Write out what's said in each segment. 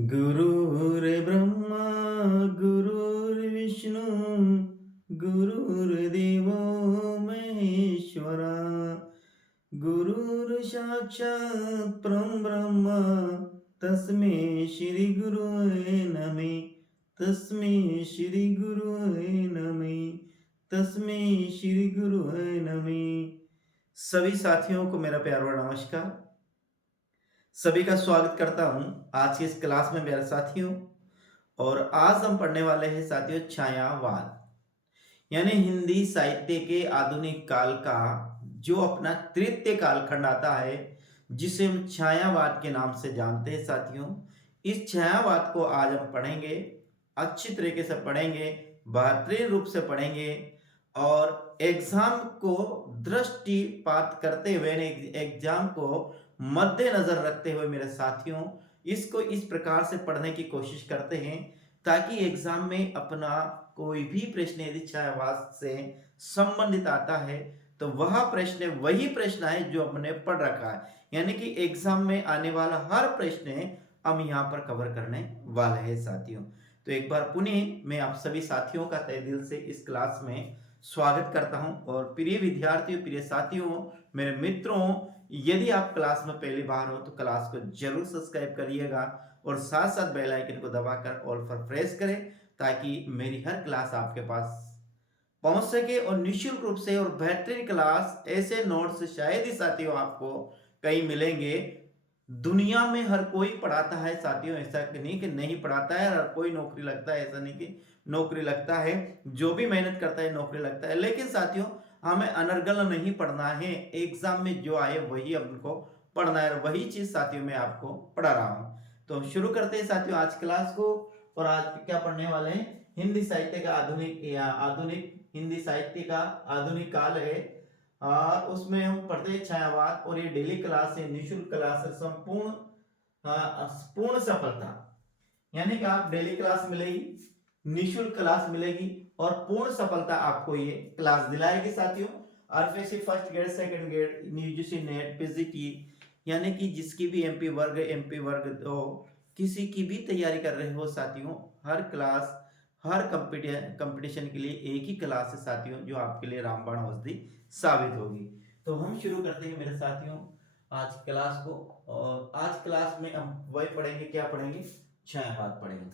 गुरुर्ब्रह्मा गुरुर्विष्णू गुरुर्देवो महेश्वरा गुरुर्साक्षात् परब्रह्म तस्मै श्री गुरुवे नमः तस्मै श्री गुरुवे नमः तस्मै श्री गुरुवे नमः। सभी साथियों को मेरा प्यार भरा नमस्कार। सभी का स्वागत करता हूं आज की इस क्लास में मेरे साथियों। और आज हम पढ़ने वाले हैं साथियों छायावाद, यानी हिंदी साहित्य के आधुनिक काल का जो अपना तृतीय कालखंड आता है, जिसे हम छायावाद के नाम से जानते हैं साथियों। इस छायावाद को आज हम पढ़ेंगे, अच्छी तरीके से पढ़ेंगे, बेहतरीन रूप से पढ़ेंगे और एग्जाम को दृष्टिपात करते हुए, एग्जाम को मद्देनजर रखते हुए मेरे साथियों इसको इस प्रकार से पढ़ने की कोशिश करते हैं ताकि एग्जाम में अपना कोई भी प्रश्न यदि छायावाद से संबंधित आता है तो वह प्रश्न वही प्रश्न है जो हमने पढ़ रखा है, यानी कि एग्जाम में आने वाला हर प्रश्न हम यहाँ पर कवर करने वाले हैं साथियों। तो एक बार पुनः मैं आप सभी साथियों का तहे दिल से इस क्लास में स्वागत करता हूं। और प्रिय विद्यार्थियों, प्रिय साथियों, मेरे मित्रों, यदि आप क्लास में पहली बार हो तो क्लास को जरूर सब्सक्राइब करिएगा और साथ साथ बेल आइकन को दबाकर ऑल पर प्रेस करें ताकि मेरी हर क्लास आपके पास पहुंच सके और निःशुल्क रूप से और बेहतरीन क्लास, ऐसे नोट्स शायद ही साथियों आपको कहीं मिलेंगे। दुनिया में हर कोई पढ़ाता है साथियों, ऐसा नहीं कि नहीं पढ़ाता है, हर कोई नौकरी लगता है, ऐसा नहीं कि नौकरी लगता है, जो भी मेहनत करता है नौकरी लगता है। लेकिन साथियों हमें अनर्गल नहीं पढ़ना है, एग्जाम में जो आए वही हमको पढ़ना है और वही चीज साथियों मैं आपको पढ़ा रहा हूं। तो शुरू करते हैं साथियों आज क्लास को। और आज क्या पढ़ने वाले हैं? हिंदी साहित्य का आधुनिक या आधुनिक हिंदी साहित्य का आधुनिक काल है। उसमें हम पढ़ते हैं छायावाद और ये डेली क्लास है, निःशुल्क क्लास है, संपूर्ण पूर्ण सफलता, यानी कि आप डेली क्लास मिलेगी, निःशुल्क क्लास मिलेगी और पूर्ण सफलता आपको ये क्लास दिलाएगी साथियों। RPSC first grade, second grade, UGC net, PGT, यानी कि जिसकी भी एमपी वर्ग, एमपी वर्ग तो किसी की भी तैयारी कर रहे हो साथियों, हर क्लास, हर कंपटीशन के लिए एक ही क्लास है साथियों जो आपके लिए रामबाण औषधि साबित होगी। तो हम शुरू करते हैं मेरे साथियों आज क्लास को। और आज क्लास में हम वही पढ़ेंगे, क्या पढ़ेंगे? छायावाद पढ़ेंगे।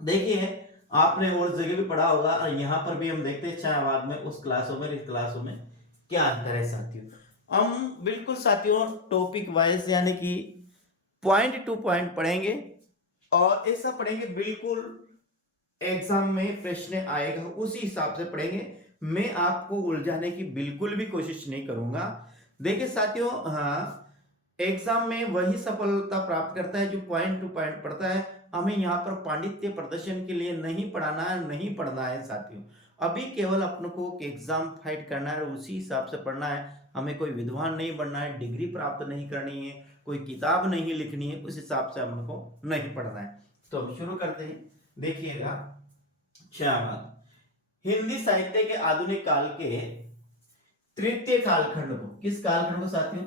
देखिए आपने और जगह भी पढ़ा होगा और यहाँ पर भी हम देखते हैं छायावाद में उस क्लासों में, इस क्लासों में क्या अंतर है साथियों। हम बिल्कुल साथियों टॉपिक वाइज, यानी कि पॉइंट टू पॉइंट पढ़ेंगे और ऐसा पढ़ेंगे बिल्कुल एग्जाम में प्रश्न आएगा उसी हिसाब से पढ़ेंगे। मैं आपको उलझाने की बिल्कुल भी कोशिश नहीं करूंगा। देखिए साथियों, हाँ, एग्जाम में वही सफलता प्राप्त करता है जो पॉइंट टू पॉइंट पढ़ता है। हमें यहाँ पर पांडित्य प्रदर्शन के लिए नहीं पढ़ाना है, नहीं पढ़ना है साथियों। अभी केवल अपनों को एग्जाम फाइट करना है और उसी हिसाब से पढ़ना है। हमें कोई विद्वान नहीं बनना है, डिग्री प्राप्त नहीं करनी है, कोई किताब नहीं लिखनी है, उस हिसाब से हमको नहीं पढ़ना है। तो हम शुरू करते हैं। देखिएगा छायावाद हिंदी साहित्य के आधुनिक काल के तृतीय कालखंड को, किस कालखंड को साथियों?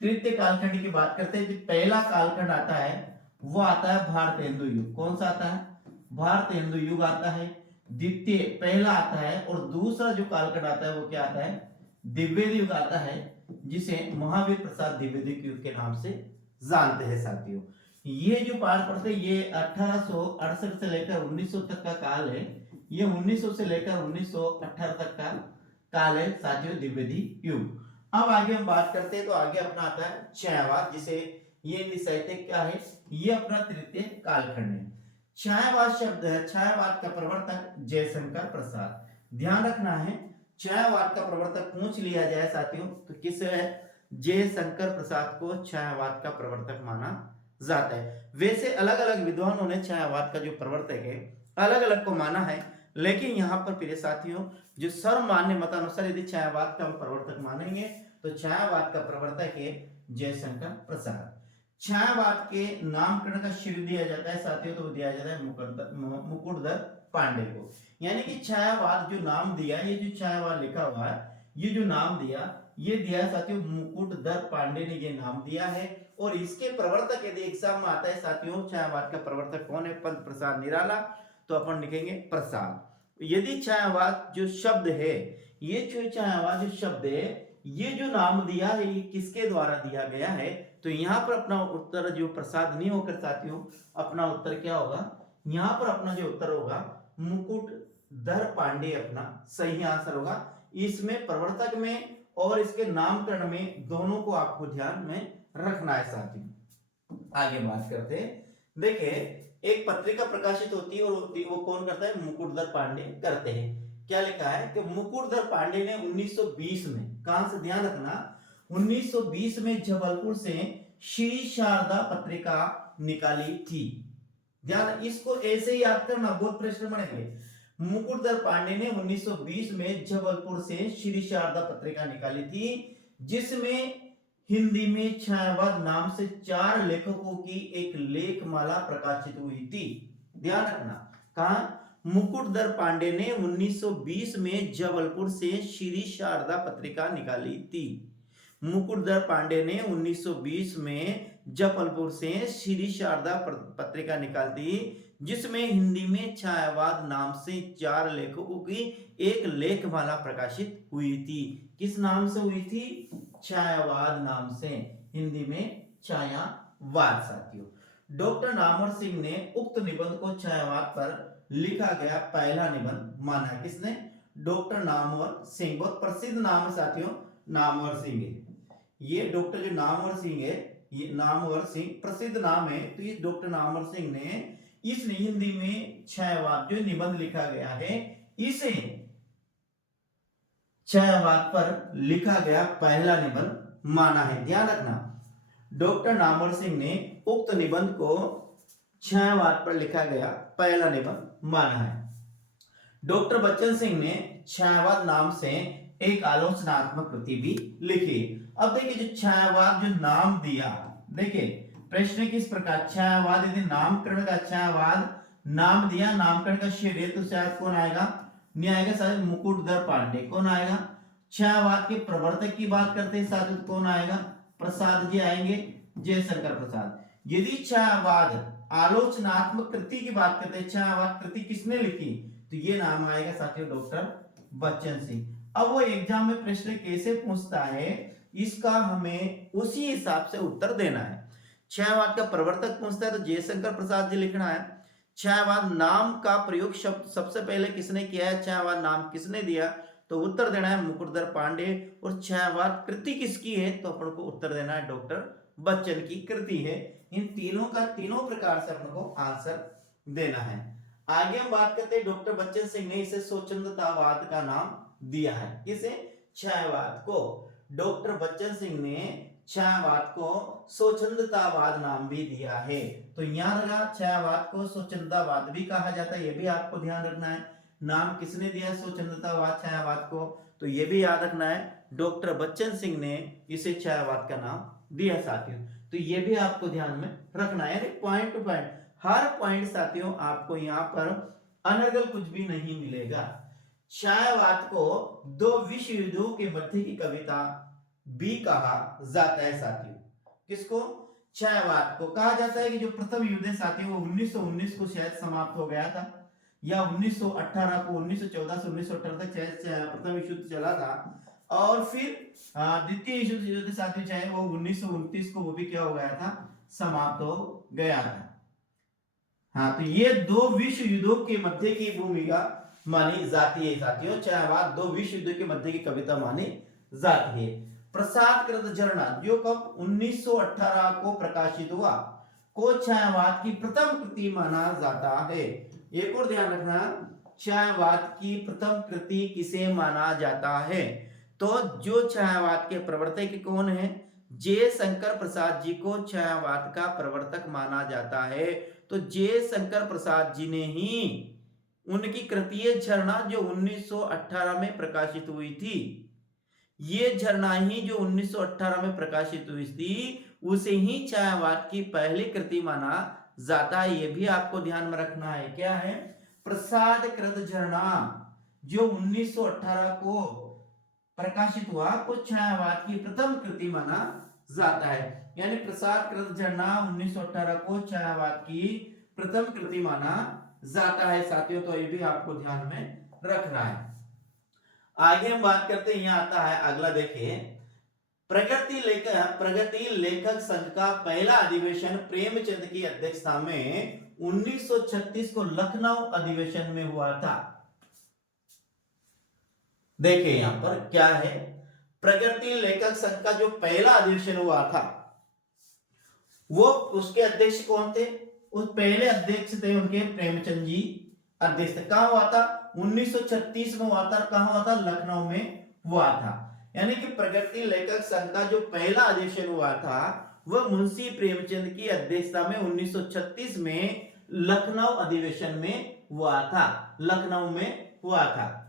तृतीय कालखंड की बात करते हैं। जो पहला कालखंड आता है वो आता है भारतेंदु युग। कौन सा आता है? भारतेंदु युग आता है। द्वितीय पहला आता है और दूसरा जो कालखंड आता है वो क्या आता है? द्विवेदी युग आता है, जिसे महावीर प्रसाद द्विवेदी युग के नाम से जानते हैं साथियों। ये जो पाठ पढ़ते हैं ये 1868 से लेकर 1900 तक का काल है। ये 1900 से लेकर 1918 तक का काल है साथियों, द्विवेदी युग। अब आगे हम बात करते हैं तो आगे अपना आता है छायावाद, जिसे ये हिंदी साहित्य क्या है? ये अपना तृतीय कालखंड है। छायावाद शब्द है, छायावाद का प्रवर्तक जयशंकर प्रसाद। ध्यान रखना है, छायावाद का प्रवर्तक पूछ लिया जाए साथियों तो किस है? जयशंकर प्रसाद को छायावाद का प्रवर्तक माना जाता है। वैसे अलग अलग विद्वानों ने छायावाद का जो प्रवर्तक है अलग अलग को माना है, लेकिन यहाँ पर प्रिय साथियों जो सर्वमान्य मतानुसार यदि छायावाद का हम प्रवर्तक मानेंगे तो छायावाद का प्रवर्तक है जयशंकर प्रसाद। छायावाद के नामकरण का श्रेय दिया जाता है साथियों, तो दिया जाता है मुकुटधर पांडे को। यानी कि छायावाद जो नाम दिया, ये जो छायावाद लिखा हुआ है, ये जो नाम दिया ये दिया है साथियों, मुकुटधर पांडे ने ये नाम दिया है। और इसके प्रवर्तक यदि एग्जाम में आता है साथियों, छायावाद का प्रवर्तक कौन है, पंत प्रसाद निराला, तो अपन लिखेंगे प्रसाद। यदि छायावाद जो शब्द है, ये जो छायावाद जो शब्द है, ये जो नाम दिया है ये किसके द्वारा दिया गया है, तो यहाँ पर अपना उत्तर जो प्रसाद नहीं होकर साथियों, अपना उत्तर क्या होगा, यहाँ पर अपना जो उत्तर होगा मुकुटधर पांडे अपना सही आंसर होगा। इसमें प्रवर्तक में और इसके नामकरण में दोनों को आपको ध्यान में रखना है साथियों। आगे बात करते हैं। देखिए, एक पत्रिका प्रकाशित होती है और वो कौन करता है, मुकुटधर पांडे करते हैं। क्या लिखा है कि मुकुटधर पांडे ने 1920 में, कहां से ध्यान रखना, 1920 में जबलपुर से श्री शारदा पत्रिका निकाली थी। ध्यान, इसको ऐसे ही याद करना, बहुत प्रश्न बनेंगे। मुकुटधर पांडे ने 1920 में जबलपुर से श्री शारदा पत्रिका निकाली थी, जिसमें हिंदी में छायावाद नाम से 4 लेखकों की एक लेखमाला प्रकाशित हुई थी। ध्यान रखना, कहा, मुकुटधर पांडे ने 1920 में जबलपुर से श्री शारदा पत्रिका निकाली थी। मुकुटधर पांडे ने 1920 में जबलपुर से श्री शारदा पत्रिका निकाली थी, जिसमें हिंदी में छायावाद नाम से 4 लेखकों की एक लेखमाला प्रकाशित हुई थी। किस नाम से हुई थी, छायावाद नाम से, हिंदी में छायावाद साथियों। डॉक्टर नामवर सिंह ने उक्त निबंध को छायावाद पर लिखा गया पहला निबंध माना। किसने, डॉक्टर नामवर सिंह, बहुत प्रसिद्ध नाम है साथियों, नामवर सिंह है। ये डॉक्टर जो नामवर सिंह है, ये नामवर सिंह प्रसिद्ध नाम है, तो ये डॉक्टर नामवर सिंह ने इस हिंदी में छायावाद जो निबंध लिखा गया है, इसे छायावाद पर लिखा गया पहला निबंध माना है। ध्यान रखना, डॉक्टर नामवर सिंह ने उक्त निबंध को छायावाद पर लिखा गया पहला निबंध माना है। डॉक्टर बच्चन सिंह ने छायावाद नाम से एक आलोचनात्मक कृति भी लिखी। अब देखिए, जो छायावाद जो नाम दिया, देखिए प्रश्न किस प्रकार, छायावाद यदि नामकरण का छायावाद नाम दिया, नामकरण का श्रेय तो शायद कौन आएगा, नहीं आएगा शायद मुकुटधर पांडे, कौन आएगा। छायावाद के प्रवर्तक की बात करते हैं साथ, कौन आएगा, प्रसाद जी आएंगे, जयशंकर प्रसाद। यदि छायावाद आलोचनात्मक कृति की बात करते हैं, छायावाद कृति किसने लिखी, तो ये नाम आएगा साथियों डॉक्टर बच्चन सिंह। अब वो एग्जाम में प्रश्न कैसे पूछता है, इसका हमें उसी हिसाब से उत्तर देना है। छायावाद का प्रवर्तक पूछता है तो जयशंकर प्रसाद जी लिखना है। छायावाद नाम का प्रयोग शब्द सबसे पहले किसने किया है, छायावाद नाम किसने दिया, तो उत्तर देना है मुकुटधर पांडे। और छायावाद कृति किसकी है, तो अपन को उत्तर देना है डॉक्टर बच्चन की कृति है। इन तीनों का तीनों प्रकार से अपन को आंसर देना है। आगे हम बात करते हैं, डॉक्टर बच्चन सिंह ने इसे स्वच्छंदतावाद का नाम दिया है। किसे, छायावाद को डॉक्टर बच्चन सिंह ने छायावाद को स्वच्छंदतावाद नाम भी दिया है। तो याद रखना, छायावाद को स्वच्छंदतावाद भी कहा जाता है, ये भी आपको ध्यान रखना है। नाम किसने दिया है स्वच्छंदतावाद छायावाद को, तो ये भी याद रखना है, डॉक्टर बच्चन सिंह ने इसे छायावाद का नाम दिया साथियों। तो ये भी आपको ध्यान में रखना है, पॉइंट टू पॉइंट हर पॉइंट साथियों आपको यहाँ पर अनर्गल कुछ भी नहीं मिलेगा। छायावाद को 2 विश्व युद्धों के मध्य की कविता भी कहा जाता है साथियों। किसको, छायावाद को कहा जाता है कि जो प्रथम युद्ध है साथियों वो 1919 को शायद समाप्त हो गया था, या 1918 को, 1914 से 1918 तक शायद प्रथम विश्व युद्ध चला था। और फिर द्वितीय विश्व युद्ध साथियों चाहे वो 1929 को, वो भी क्या हो गया था, समाप्त हो गया था। हाँ, तो ये 2 विश्व युद्धों के मध्य की भूमिका मानी जाती है साथियों। छायावाद 2 विश्व युद्ध के मध्य की कविता मानी जाती है। प्रसाद कृत झरना जो कब 1918 को प्रकाशित हुआ, को छायावाद की प्रथम कृति माना जाता है। एक और ध्यान रखना, छायावाद की प्रथम कृति किसे माना जाता है, तो जो छायावाद के प्रवर्तक कौन है, जयशंकर प्रसाद जी को छायावाद का प्रवर्तक माना जाता है। तो जयशंकर प्रसाद जी ने ही उनकी कृति झरना जो 1918 में प्रकाशित हुई थी, ये झरना ही जो 1918 में प्रकाशित हुई थी, उसे ही छायावाद की पहली कृति माना जाता है। ये भी आपको ध्यान में रखना है। क्या है, प्रसाद कृत झरना जो 1918 को प्रकाशित हुआ वो छायावाद की प्रथम कृति माना जाता है। यानी प्रसाद कृत झरना 1918 को छायावाद की प्रथम कृति माना जाता है साथियों, तो ये भी आपको ध्यान में रखना है। आगे हम बात करते हैं, यहाँ आता है अगला, देखिए प्रगति लेखक संघ का पहला अधिवेशन प्रेमचंद की अध्यक्षता में 1936 को लखनऊ अधिवेशन में हुआ था। देखिए यहां पर क्या है, प्रगति लेखक संघ का जो पहला अधिवेशन हुआ था वो उसके अध्यक्ष कौन थे? उस पहले अध्यक्ष थे उनके प्रेमचंद जी अध्यक्ष थे। कहां हुआ था? 1936 में हुआ था। कहां हुआ था? लखनऊ में हुआ था। यानी कि प्रगति लेखक संघ का जो पहला अधिवेशन हुआ था वह मुंशी प्रेमचंद की अध्यक्षता में 1936 में लखनऊ अधिवेशन में हुआ था। लखनऊ में हुआ था।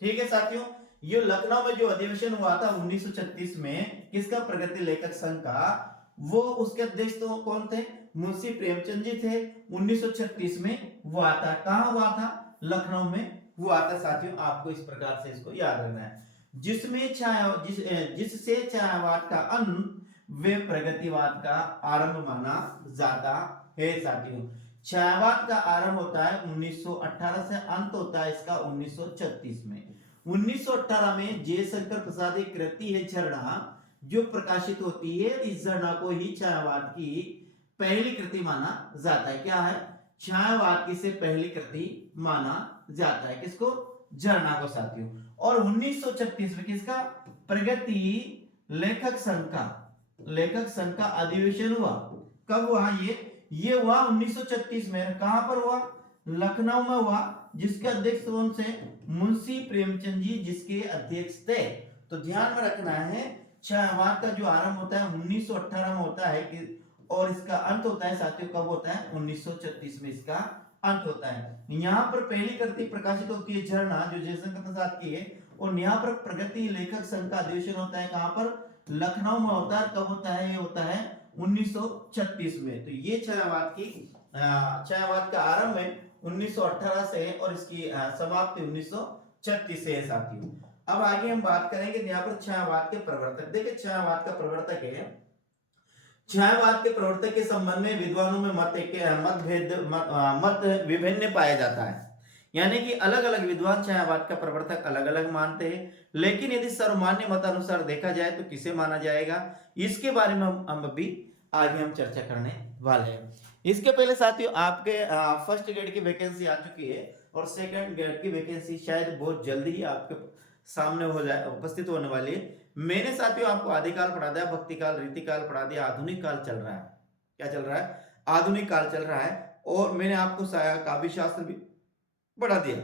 ठीक है साथियों, ये लखनऊ में जो अधिवेशन हुआ था 1936 में किसका? प्रगति लेखक संघ का। वो उसके अध्यक्ष तो कौन थे? मुंशी प्रेमचंद जी थे। 1936 में हुआ था। कहां हुआ था? लखनऊ में हुआ था साथियों। आपको इस प्रकार से इसको याद रखना है। जिससे छायावाद का अंत वे प्रगतिवाद का आरंभ माना जाता है साथियों। छायावाद का आरंभ होता है 1918 से, अंत होता है इसका 1936 में। 1918 में जयशंकर प्रसाद एक कृति है झरना जो प्रकाशित होती है। इस झरना को ही छायावाद की पहली कृति माना जाता है। क्या है? छायावाद की से पहली कृति माना जाता है। किसको? झरना को साथियों। और 1936 में किसका? प्रगति लेखक संघ का अधिवेशन हुआ। कब हुआ ये हुआ 1936 में। कहां पर हुआ? लखनऊ में हुआ। जिसके अध्यक्ष कौन से? मुंशी प्रेमचंद जी जिसके अध्यक्ष थे। तो ध्यान में रखना है, छायावाद का जो आरंभ होता है 1918 में होता है कि, और इसका अंत होता है साथियों कब होता है? 1936 में इसका अंत होता है। यहाँ पर पहली कृति प्रकाशित होती है झरना जो जयशंकर प्रसाद की है, और यहाँ पर प्रगति लेखक संघ का अधिवेशन होता है। कहां पर? लखनऊ में होता है। कब होता है? ये होता है 1936 में। तो ये छायावाद का आरंभ है 1918 से और इसकी समाप्ति 1936 से है साथियों। अब आगे हम बात करेंगे यहाँ पर छायावाद के प्रवर्तक। देखिए छायावाद का प्रवर्तक है, छायावाद के प्रवर्तक के संबंध में विद्वानों में मत विभिन्न पाया जाता है। यानी कि अलग अलग विद्वान छायावाद का प्रवर्तक अलग अलग मानते हैं, लेकिन यदि सर्वमान्य मत अनुसार देखा जाए तो किसे माना जाएगा, इसके बारे में हम अभी आगे हम चर्चा करने वाले हैं। इसके पहले साथियों आपके फर्स्ट ग्रेड की वैकेंसी आ चुकी है और सेकंड ग्रेड की वैकेंसी शायद बहुत जल्दी ही आपके सामने हो जाए, उपस्थित होने वाली है। मैंने साथियों आपको आदिकाल पढ़ा दिया, भक्ति काल, रीति काल पढ़ा दिया, आधुनिक काल चल रहा है। क्या चल रहा है? आधुनिक काल चल रहा है। और मैंने आपको काव्य शास्त्र भी पढ़ा दिया।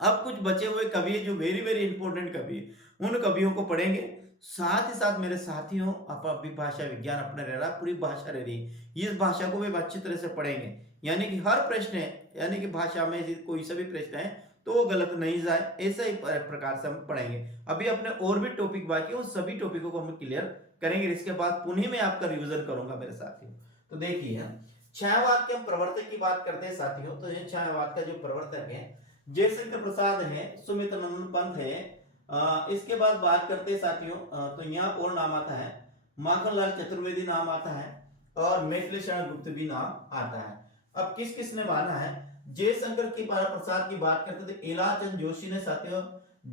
अब कुछ बचे हुए कवि है जो वेरी वेरी इंपॉर्टेंट कवि है, उन कवियों को पढ़ेंगे। साथ ही साथ मेरे साथियों अभी भाषा विज्ञान अपने रह रहा, पूरी भाषा रह रही है, इस भाषा को भी अच्छी तरह से पढ़ेंगे। यानी कि हर प्रश्न है, यानी कि भाषा में कोई सा भी प्रश्न है तो वो गलत नहीं जाए, ऐसा ही प्रकार से हम पढ़ेंगे। अभी अपने और भी टॉपिक बाकी है, उन सभी टॉपिकों को हम क्लियर करेंगे। इसके बाद पुनः मैं आपका रिवीजन करूंगा मेरे साथियों। तो देखिए छायावाद के हम प्रवर्तक की बात करते हैं साथियों। तो ये छायावाद का जो प्रवर्तक है जयशंकर प्रसाद है, सुमित्रानंद पंत है। इसके बाद बात करते हैं साथियों, तो यहाँ और नाम आता है, माखनलाल चतुर्वेदी नाम आता है और मैथिली शरण गुप्त भी नाम आता है। अब किस किस ने माना है? जयशंकर की प्रसाद की बात करते थे, इलाचंद जोशी ने साथियों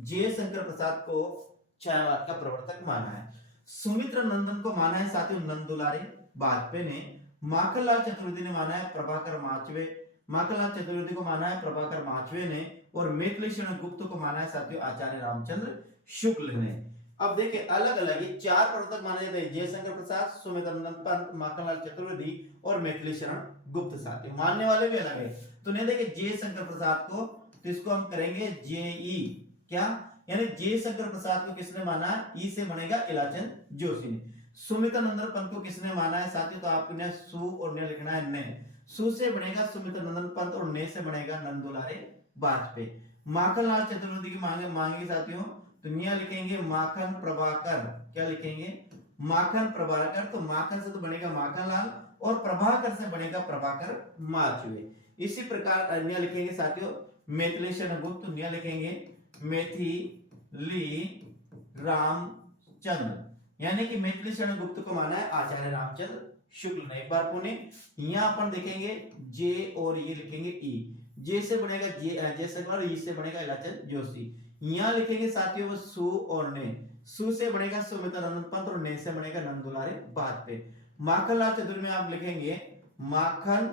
जयशंकर प्रसाद को छायावाद का प्रवर्तक माना है। सुमित्र नंदन को माना है साथियों नंदुलारे वाजपेयी ने। माखनलाल चतुर्वेदी ने माना है प्रभाकर माचवे, माखनलाल चतुर्वेदी को माना है प्रभाकर माचवे ने, और मैथिली शरण गुप्त को माना है साथियों आचार्य रामचंद्र शुक्ल ने। अब देखिए अलग अलग ये चार प्रवर्तक माने जाते हैं, जयशंकर प्रसाद, सुमित्रानंद पंत, माखनलाल चतुर्वेदी और मैथिली शरण गुप्त। साथियों मानने वाले भी अलग है। तो नहीं देखिए जयशंकर प्रसाद को, तो इसको हम करेंगे जेई, क्या यानी जयशंकर प्रसाद को किसने माना है? ई से बनेगा इलाचंद जोशी ने। सुमित्रानंदन पंत को किसने माना है साथियों? तो आपने सु और ने लिखना है ने। सु से बनेगा सुमित्रानंदन पंत और ने से बनेगा नंदुलारे वाजपेयी। माखनलाल चतुर्वेदी की मांगे साथियों, तो यहाँ लिखेंगे माखन प्रभाकर। क्या लिखेंगे? माखन प्रभाकर। तो माखन से तो बनेगा माखनलाल और प्रभाकर से बनेगा प्रभाकर माचवे। इसी प्रकार अन्य लिखेंगे साथियों मैथिली शरण गुप्त, अन्य लिखेंगे मैथिली रामचंद्र, यानी कि मैथिली शरण गुप्त को माना है आचार्य रामचंद्र शुक्ल ने। एक बार पुनः यहाँ अपन देखेंगे जे और ये लिखेंगे ई, जे से बनेगा जे से और ई से बनेगा इलाचंद जोशी। यहाँ लिखेंगे साथियों वो सु और ने, सु से बनेगा सुमित्रा नंदन पंत और ने से बनेगा नंद दुलारे वाजपेयी। माखनलाल चतुर्वेदी में आप लिखेंगे माखन,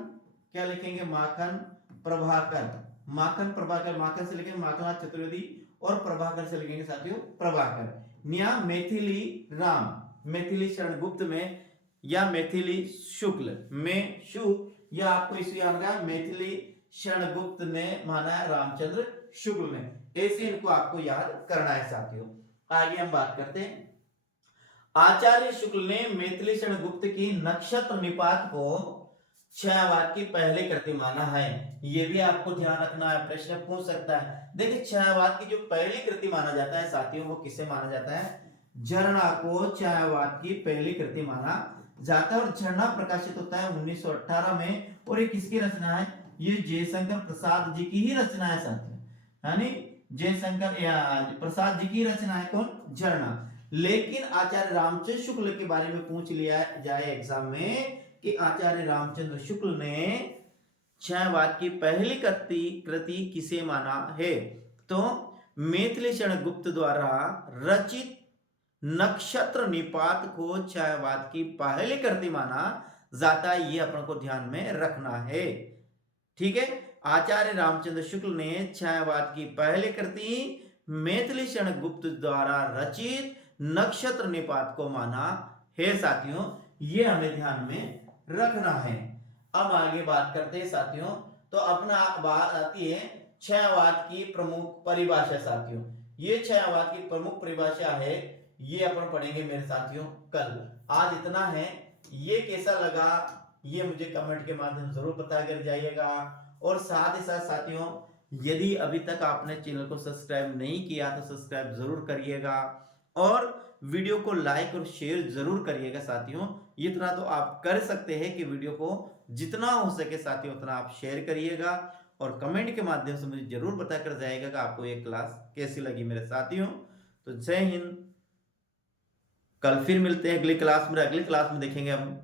क्या लिखेंगे माखन प्रभाकर, माखन प्रभाकर, माखन से लिखेंगे माखनलाल चतुर्वेदी और प्रभाकर से लिखेंगे साथियों प्रभाकर। यहाँ मैथिली राम, मैथिली शरण गुप्त में या मैथिली शुक्ल में शु, या आपको इसे याद रखना मैथिली शरण गुप्त ने माना है रामचंद्र शुक्ल ने, ऐसे इनको आपको याद करना है साथियों। आगे हम बात करते हैं। आचार्य शुक्ल ने मैथिली शरण गुप्त की नक्षत्र निपात को छायावाद की पहली कृति माना है। ये भी आपको ध्यान रखना है, प्रश्न पूछ सकता है। देखिए छायावाद की जो पहली कृति माना जाता है साथियों वो किसे माना जाता है? झरना को छायावाद की पहली कृति माना जाता है। और झरना प्रकाशित होता है 1918 में, और ये किसकी रचना है? ये जयशंकर प्रसाद जी की ही रचना है साथियों, यानी जयशंकर प्रसाद जी की रचना है। कौन? झरना। लेकिन आचार्य रामचंद्र शुक्ल के बारे में पूछ लिया जाए एग्जाम में कि आचार्य रामचंद्र शुक्ल ने छायावाद की पहली कृति किसे माना है, तो मैथिली शरण गुप्त द्वारा रचित नक्षत्र निपात को छायावाद की पहली कृति माना जाता है। ये अपन को ध्यान में रखना है, ठीक है। आचार्य रामचंद्र शुक्ल ने छायावाद की पहली कृति मैथिली शरण गुप्त द्वारा रचित नक्षत्र निपात को माना है साथियों, ये हमें ध्यान में रखना है। अब आगे बात करते हैं साथियों, तो अपना बात आती है छायावाद की प्रमुख परिभाषा साथियों। ये छायावाद की प्रमुख परिभाषा है, ये अपन पढ़ेंगे मेरे साथियों कल। आज इतना है, ये कैसा लगा ये मुझे कमेंट के माध्यम जरूर बता कर जाइएगा। और साथ ही साथ साथियों यदि अभी तक आपने चैनल को सब्सक्राइब नहीं किया तो सब्सक्राइब जरूर करिएगा और वीडियो को लाइक और शेयर जरूर करिएगा साथियों। इतना तो आप कर सकते हैं कि वीडियो को जितना हो सके साथियों उतना आप शेयर करिएगा और कमेंट के माध्यम से मुझे जरूर बताकर जाएगा कि आपको ये क्लास कैसी लगी मेरे साथियों। तो जय हिंद, कल फिर मिलते हैं अगली क्लास में। अगली क्लास में देखेंगे हम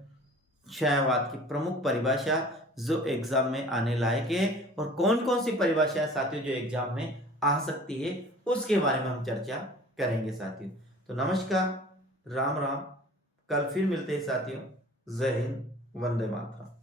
छायावाद की प्रमुख परिभाषा जो एग्जाम में आने लायक है और कौन कौन सी परिभाषाएं साथियों जो एग्जाम में आ सकती है उसके बारे में हम चर्चा करेंगे साथियों। तो नमस्कार, राम राम, कल फिर मिलते हैं साथियों। जय हिंद, वंदे मातरम।